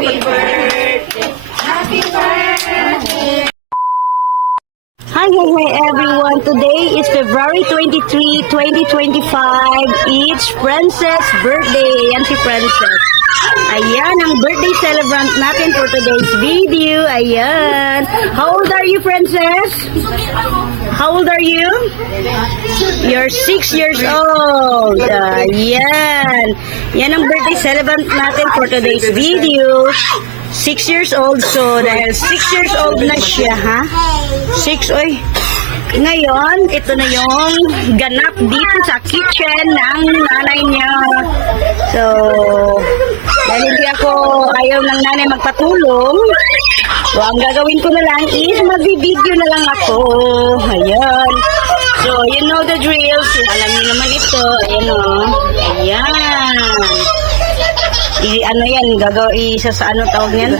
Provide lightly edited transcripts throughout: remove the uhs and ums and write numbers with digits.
Happy birthday. Happy birthday. Hi everyone. Today is February 23, 2025. It's Princess birthday. Yan si Princess. Ayan ang birthday celebrant natin for today's video. Ayan. How old are you, Princess? How old are you? You're 6 years old. Ayan. Yan ang birthday celebrant natin for today's video. 6 years old. So, dahil 6 years old na siya, ha? 6, oy. Ngayon, ito na yung ganap dito sa kitchen ng nanay niya. So, dahil hindi ayaw ng nanay magpatulong, so, ang gagawin ko na lang is mag-video na lang ako. Ayan. So, you know the drills. Alam niyo naman ito. Ayan o. Ayan. Ano yan? Isa sa ano tawag yan?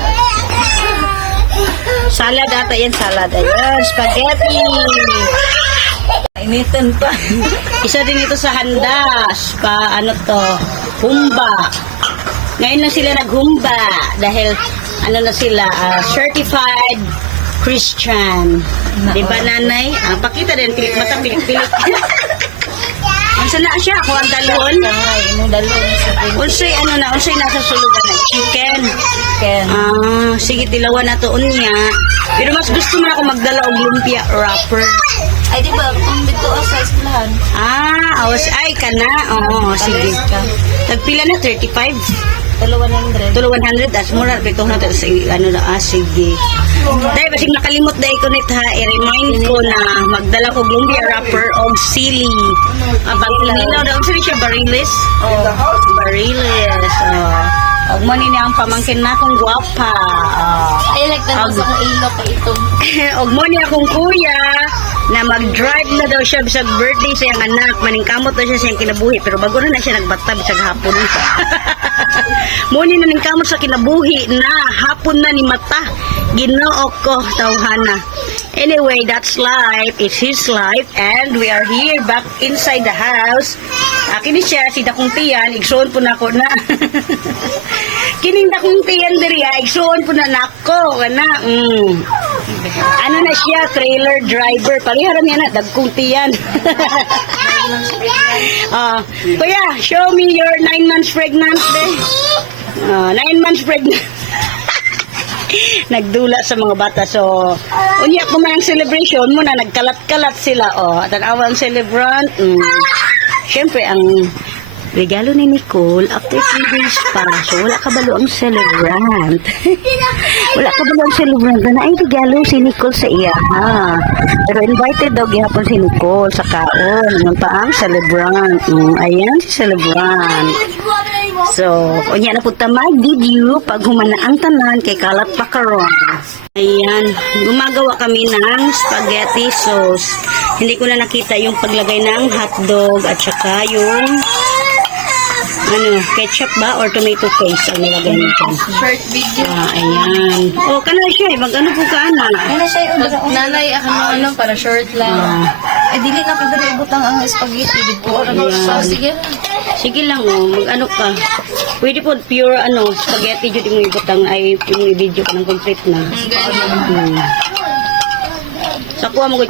Salad ata yan, salad. Ayan, spaghetti. Initan pa. Isa din ito sa handas. Ano to? Humba. Ngayon na sila naghumba. Dahil, ano na sila, certified Christian. Diba, nanay? Pakita din, pilit mata, pilit-pilit. Saan na siya? Ako ang dalon? Unsay nasa sulugan na? Chicken? Sige, tilawan na to unya. Pero mas gusto mo na ako magdala og lumpia wrapper. Ay, di ba? Kung dito sa eskwelahan. Ay, kana. Oo, sige. Tagpila na, 35? 200. 100 as mura pito na sige. Dahil basig nakalimot dahil ko nito ha, i-remind ko na magdala ko lumpia wrapper o sili. Abang tininaw daw sila siya bariles. Bariles. Og mo niya ang pamangkin na akong gwapa. Ay, like na sa kong ilo pa ito. Og mo niya akong kuya na mag-drive na daw siya bisag birthday sa iyang anak. Maningkamot na siya sa iyang kinabuhi. Pero bago na siya nagbata bisag hapon. Muni na ningkamot sa kinabuhi na hapon na ni mata. Ginoo ko, tawhana. Anyway, that's life. It's his life. And we are here back inside the house. Akin ni siya, si Dakong Tiyan. Igsoon po na ako na. Kining Dakong Tiyan diri, igsoon po na nako. Ano na siya, trailer driver. Paliharan niya na, Dakong Tiyan. Kuya, show me your 9 months pregnant. 9 months pregnant. Nagdula sa mga bata. So, unya ko man ang celebration mo na nagkalat-kalat sila. Tanawa ang celebrant. Siyempre, ang regalo ni Nicole after 3 days pa. So, wala kabalo ang celebrant. Wala kabalo ang celebrant na ay regalo si Nicole sa iya. Pero invited daw gihapon si Nicole sa kaon. Ano pa ang celebrant? Ayan si celebrant. So, unya na po mag-video pag humana ang tanan kay kalat pa karon. Ayan, gumagawa kami ng spaghetti sauce. Hindi ko na nakita yung paglagay ng hotdog at saka yung ketchup ba or tomato paste ang nilagay nito. Short video. Ayan. Kana siya, mag-ano po ka, ana? Ano siya, nanay, para short lang. Dili na pwede ibutang ang spaghetti. Dito, sige. Sige lang, mag-ano ka. Pwede po pure, spaghetti dito mo ibutang ay yung video ka ng complete na. Sakuha mo ko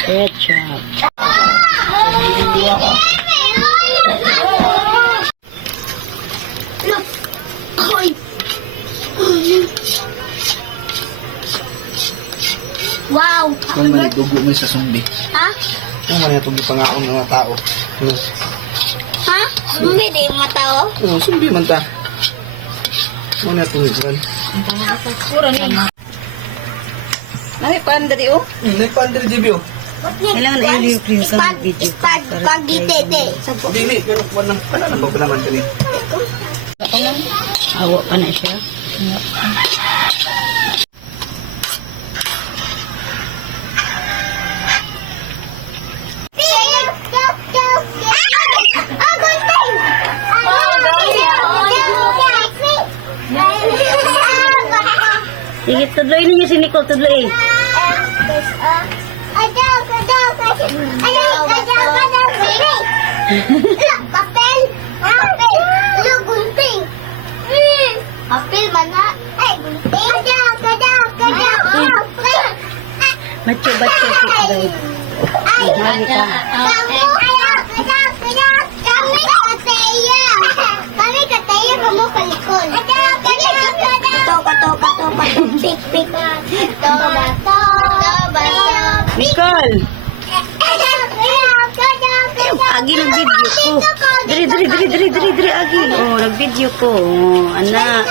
ketchup. Wow! Kung maligugo mo sa sumbi. Ha? Kung man itong gipangakong ng mga tao. Ha? Sumbi di mga tao? Sumbi man ta. Ano na itong isan? Pura ni. Nami panda di o? Nagpandar dibyo. Kailangan i-review ka ng video. Spaghetti. Dili, pero wala na ba naman ka ni? Awa pa na siya. Sige, tudloy ninyo si Nicole, tudloy. Ada. Nicole! Agi, nag-video ko. Diri, Agi. Oh, nag-video ko. Oh, anak.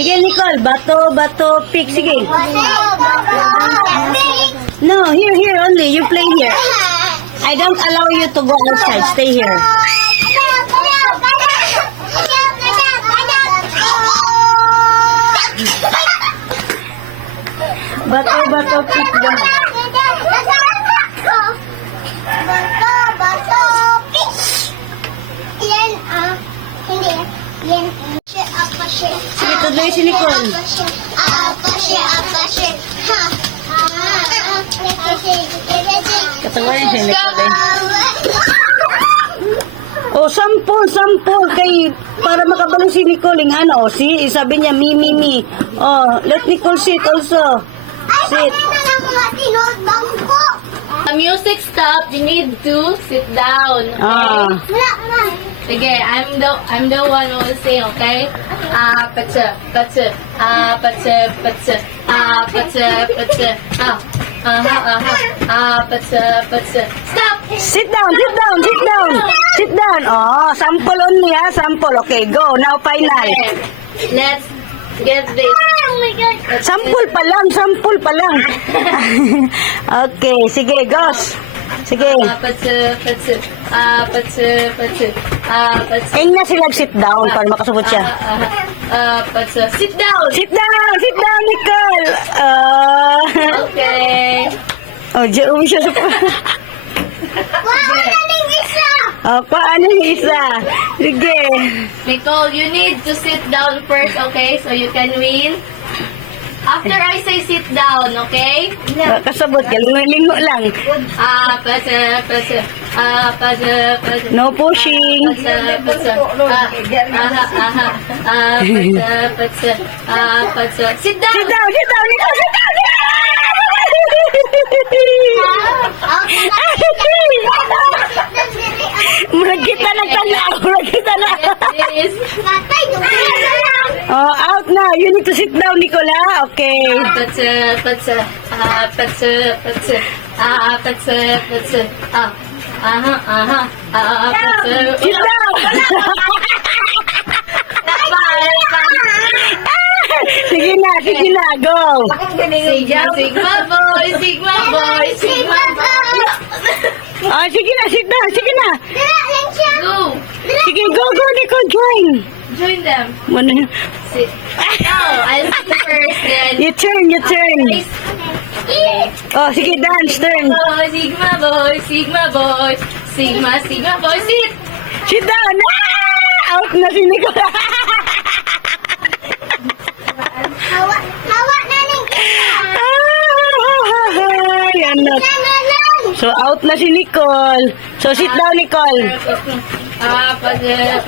Sige, Nicole. Bato, pick. Sige. No, here only. You play here. I don't allow you to go outside. Stay here. Bato, pick lang. Sige, tuloy si Nicole. Katawain siya, Nicole. Oh, sample kay para makabalo si Nicole. Ano, si sabi niya me. Oh, let Nicole sit also. Sit. The music stop, you need to sit down. Ah. Okay, I'm the one who will sing, okay? Patsa. Patsa. Stop! Sit down. Oh, sample only ha, sample. Okay, go. Now final. Okay, let's get this. Oh my God. Sample pa lang. Okay, sige, goes. Sige. Patsa. Ing na sila sit down para makasubot siya. Patsa. Sit down! Sit down, Nicole. Okay. Oh, diyan siya sa... paano yung isa? Sige. Nicole, you need to sit down first, okay? So you can win. After I say sit down, okay? Kasabot ka, lingo lang. Patsa. No pushing. Patsa. Sit down! Sit down, Nicole, sit down. Murag kita nagtanaw. Yes. Oh, out na. You need to sit down, Nicola. Okay. Patsa. Sit down. Sige na, go. Sigma boy. Oh, sige na, Go. Sige, go, Nicole, join. Join them. Mano? Sit. No, I'll sit first then. You turn. Oh, sige, dance, turn. Sigma boy. Sigma boy, sit. Sit down. Out na si Nicola. Yan na. So, out na si Nicole. So, sit down, Nicole.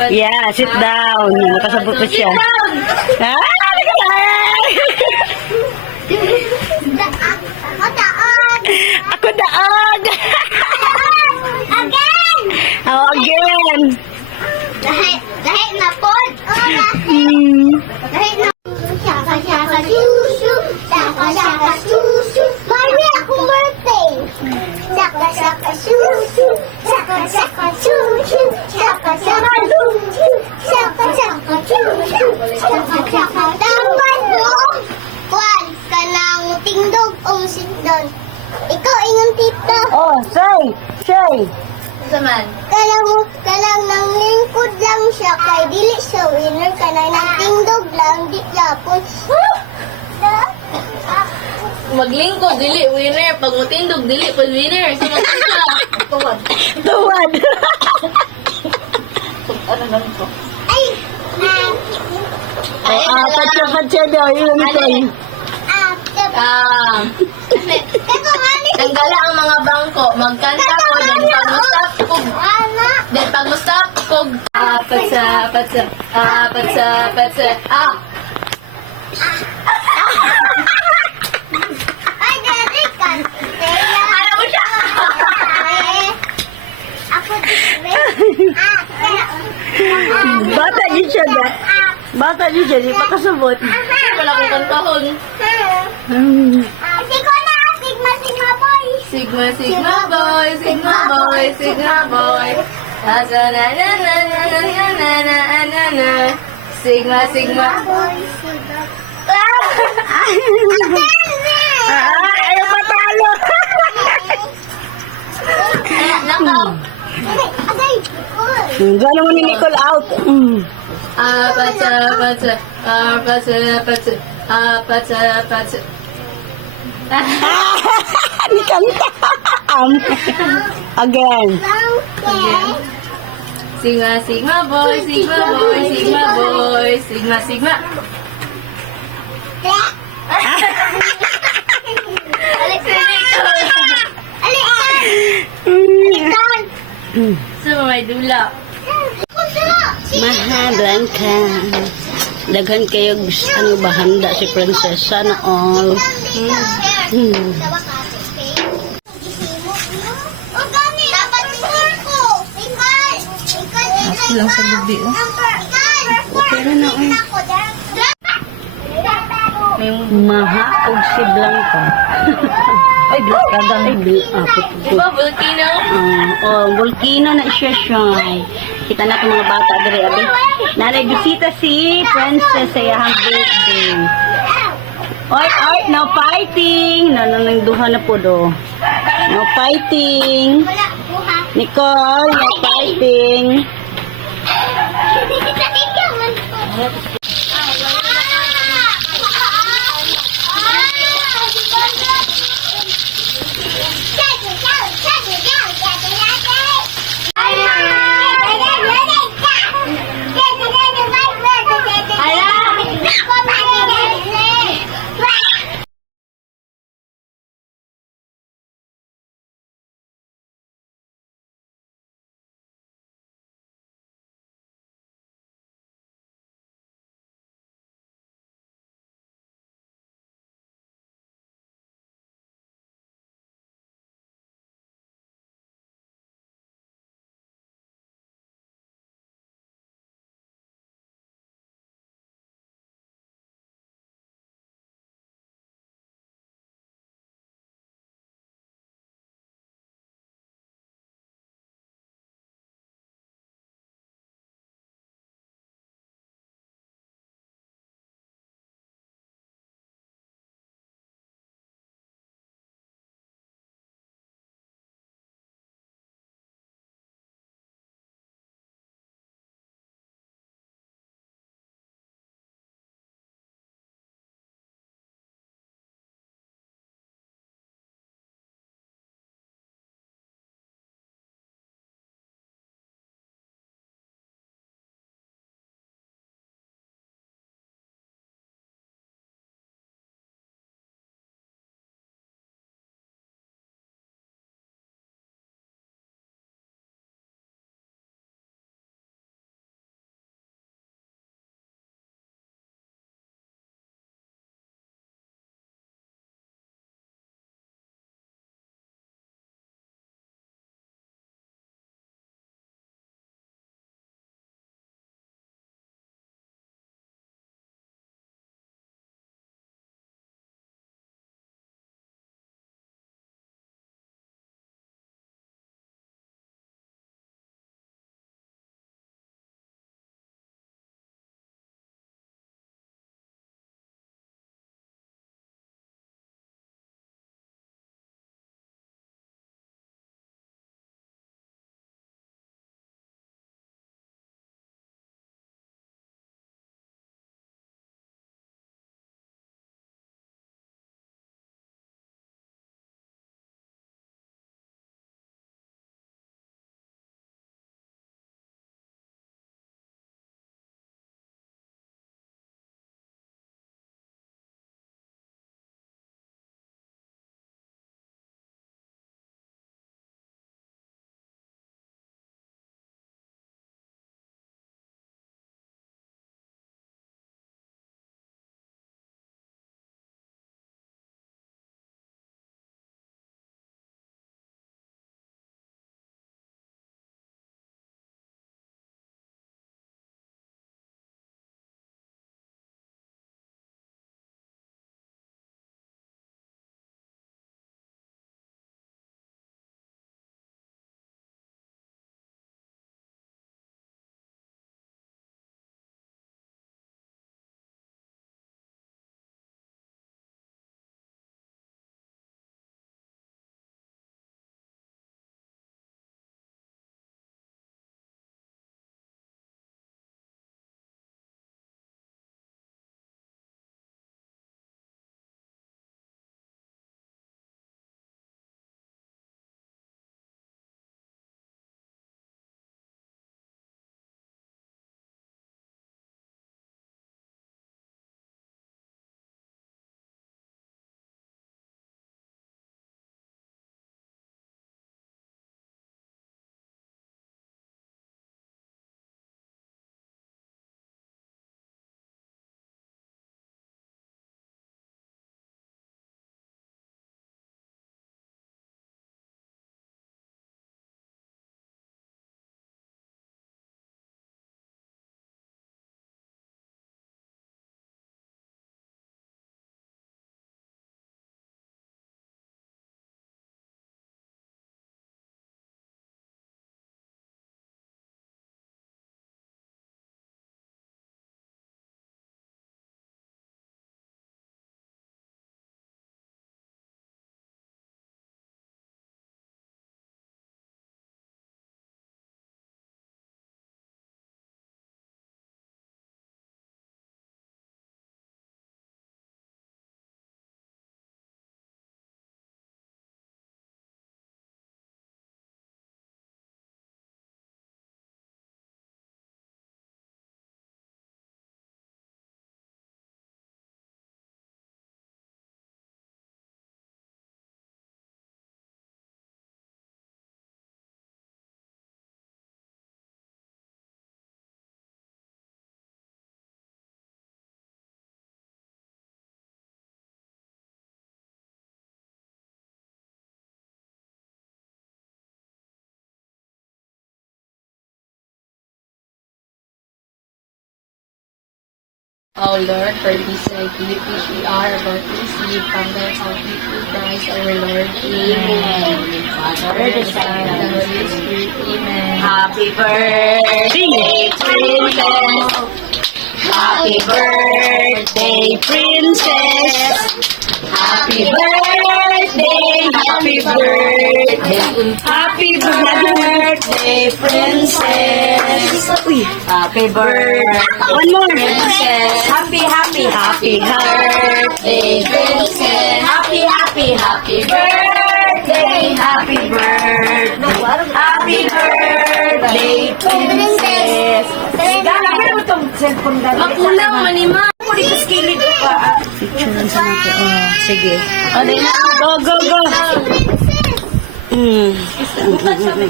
Yeah, sit down. Nakasabot pa siya. Sit down. Nicola! Ako daag. Oh, again. Dahil na po. Dahil na. Shaka shushu. Mami, akong birthday. Shaka shushu. Shaka shushu. Shaka dapat no. Kwan ka ng tingdog o musindon. Ikaw ingon tita. Oh, say. Saman. Kanang nang lingkod lang siya kay dili siya winner kanang nang tingdog lang di yapon. Maglingkod, dili, winner. Pag mutindog, dili, pag winner. So, Tuwad. Ay Patsa daw. Yun ito. Tanggala ang mga bangko. Magkanta ko. Then pag mo-stop, kog. Patsa. Ay, dali ka. Alam mo siya. Ako din. Bata din siya da. Bata din siya. Di pa kasabot. Wala ko kantahon. Sigma na. Sigma boy. Sigma boy. Asa na na na na na na na na na. Sigma. Boy, Ayaw matalo. Nakaw. Agay. Gano'n mo ni Nicole out. Patsa. Ni kanta. Again. Sigma boy. Sigma. So, may dula. Mahalan ka. Daghan kayo ano ba handa si Princess. Sana all. Lang sa lubi, oh. Pero na Maha og si Blanca. Ay, Blanca. Ay, Blanca. Diba, volcano? Volcano na siya. Kita na mga bata dere abi. Nanay bisita si Princess sa iyang birthday. Oy, no fighting. Nang duha na po do. No fighting. Nicole, no fighting. O Lord, for this gift which we are about to receive from the Almighty Christ our Lord. Amen. Father, the Son, and the Holy Spirit. Amen. Happy birthday, princess. Happy birthday, princess. Happy birthday, happy birthday. Happy birthday, princess. Uy, happy birthday. One more. Princess. Happy birthday, princess. Happy birthday. Happy birthday, princess. Makulang manima. Picture sa natin. Oh, sige. O, di na. Go.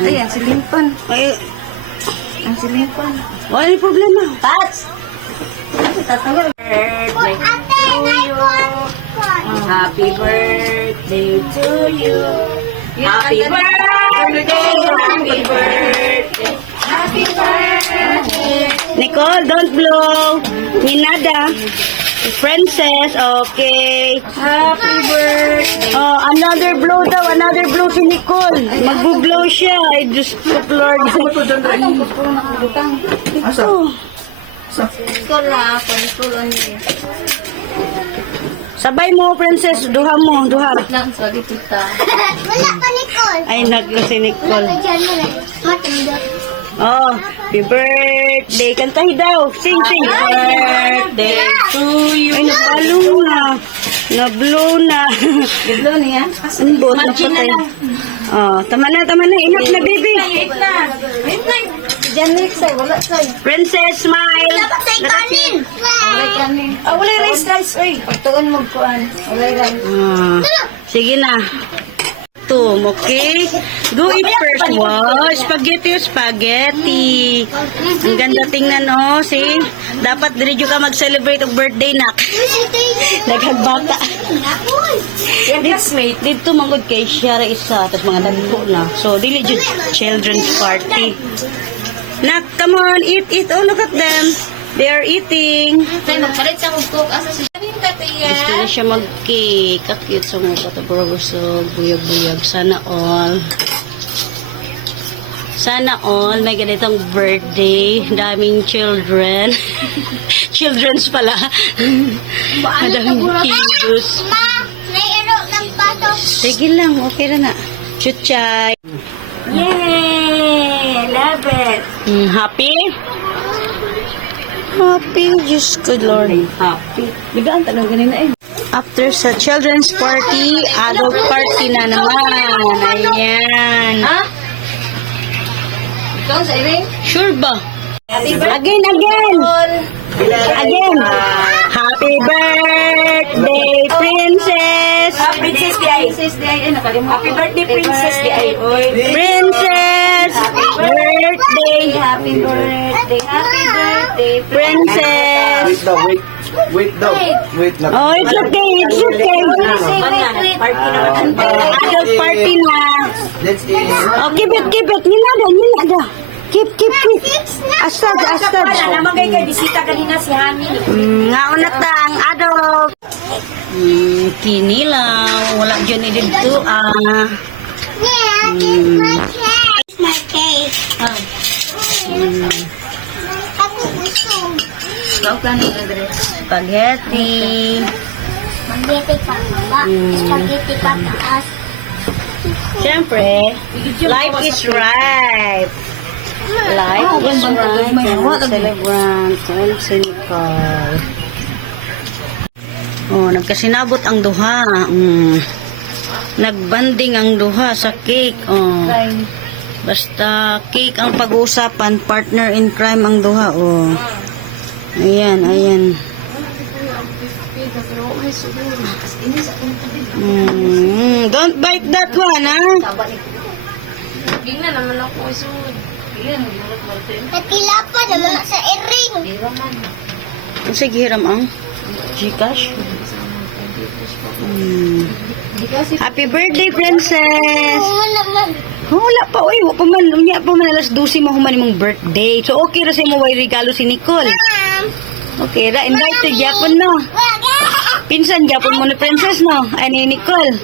Ayan, silimpan. Ay, Ang silimpan. wala problema. Tats! Tatanggal. Birthday Ate, Happy birthday to you. Happy birthday, happy birthday. Happy birthday. Nicole, don't blow. Minada. Princess, okay. Happy birthday. Oh, another blow daw, another blow si Nicole. Mag-blow siya. Ay, Diyos ko, Lord. Anong gusto ko nakabutang? Ito. School na ako. School on here. Sabay mo, Princess. Duha mo, duha. Lang, sorry, tita. Wala pa, Nicole. Ay, naglo si Nicole. Wala dyan mo na. Matindot. Oh, happy birthday. Kantahin daw. Sing. Birthday to you. Ay, nabalo na. Nablow na. Biglo niya. Umbot na patay. Oh, tama na. Enough na, baby. Wait na. Diyan next ay. Wala sa'y. Princess, smile. Patay kanin. Wala kanin. Ah, wala rice. Uy, pagtuon mo kuan. Wala rice. Ah, sige na. Tum, okay? Go eat first. Wow, spaghetti. Ang ganda tingnan, oh. See? Dapat diretso ka mag-celebrate ng birthday, nak. Naghagbata. Dito manggod kay Shara isa, tapos mga dagko na. So, dili jud children's party. Nak, come on, eat. Oh, look at them. They are eating. Tay, magpalit sa cook. Asa si Janine Katiya? Gusto na siya mag-cake. Kakit sa mga kataburo-busog. Buyag-buyag. Sana all. May ganitong birthday. Daming children. Children's pala. Madaming kilos. Ma, nairo ng pato. Sige lang. Okay na. Chuchay. Yay! Love it. Happy? Happy. Diyos ko, Lord. Happy. Bigaan tanong ganina eh. After sa children's party, adult party na naman. Ayan. Ha? Ikaw sa iring? Sure ba? Happy birthday. Again. Happy birthday, princess. Princess Day. Princess Day. Ay, nakalimutan. Happy birthday, Princess Day. Oy. Princess. Birthday. Happy birthday. Happy birthday. Princess. Wait daw. Wait lang. Oh, it's okay. It's okay. Party naman. Adult party na. Let's eat. Oh, keep it. Ninada. Keep. Astad. Namagay kay bisita kanina si Hani. Ngauna ta ang adult. Kinilaw. Wala dyan dito. Yeah, it's my cake. It's my cake. Ako gusto. Ikaw ka ng address. Spaghetti. Spaghetti pa baba. Spaghetti pa taas. Siyempre, life is right. Life is right. Celebrant. Si Nicole. Oh, nagkasinabot ang duha. Nagbanding ang duha sa cake. Oh. Basta cake ang pag-uusapan, partner in crime ang duha. Oh. Ayan. Don't bite that one, ha? Gina naman ako isunod. Natila pa naman sa iring. Sige, hiram ang Gcash. Happy birthday, princess! Oo naman. Wala pa, uy. Wala pa man. Unya pa man alas 12 mahuman mong birthday. So, okay ra sa mo way regalo si Nicole. Okay, ra invited Japon no. Pinsan Japon mo ni Princess no. Ay ni Nicole.